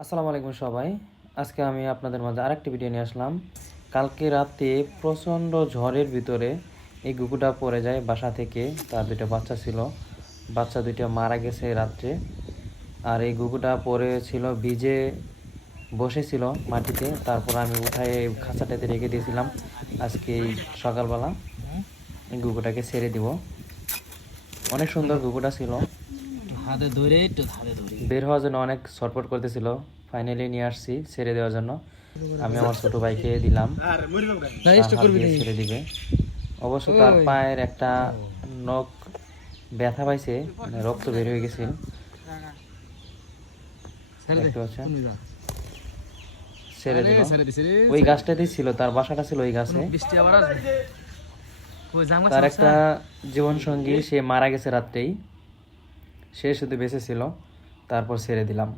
আসসালামু আলাইকুম সবাই। আজকে আমি আপনাদের মাঝে আরেকটি ভিডিও নিয়ে আসলাম। কালকে রাতে প্রচণ্ড ঝড়ের ভিতরে এই গুকুটা পড়ে যায় বাসা থেকে। তার দুইটা বাচ্চা ছিল, বাচ্চা দুইটা মারা গেছে রাত্রে। আর এই গুকুটা পড়েছিল, ভিজে বসেছিল মাটিতে। তারপর আমি উঠায় খাঁচাটাতে রেখে দিয়েছিলাম। আজকে এই সকালবেলা এই গুকুটাকে ছেড়ে দিব। অনেক সুন্দর গুকুটা ছিল, হাতে ধরে একটু হাতে ধরে বের হওয়ার জন্য অনেক ছটফট করতেছিল। ফাইনালি নিয়ে আসছি ছেড়ে দেওয়ার জন্য। আমি আমার ছোট ভাইকে দিলাম, তার হাত দিয়ে ছেড়ে দিবে। অবশ্য তার পায়ের একটা নখ ব্যথা পাইছে, মানে রক্ত বের হয়ে গেছে। দেখতে পাচ্ছেন, ছেড়ে দিল। ওই গাছটাতেই ছিল, তার বাসাটা ছিল ওই গাছে। তার একটা জীবন সঙ্গী, সে মারা গেছে রাত্রেই, সে শুধু বেঁচে ছিল। তারপর ছেড়ে দিলাম।